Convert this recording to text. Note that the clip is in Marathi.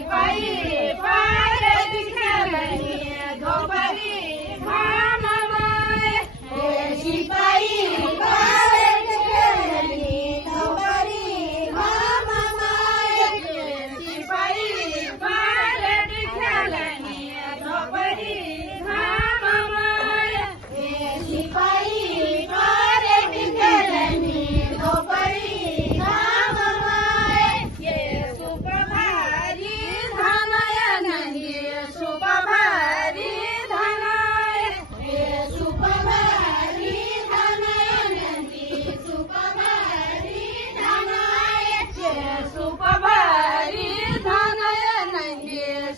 शिपाई पारत खेळणी धोबरी घामामाय हे शिपाई पारत खेळणी धोबरी घामामाय हे शिपाई पारत खेळणी धोबरी घामामाय हे शिपाई पारत खेळणी धोबरी घामामाय ये सुपभारी धनय नाही सुपभारी धनय हे सुपभारी धनय नाही सुपभारी धनय हे सुपभारी धनय नाही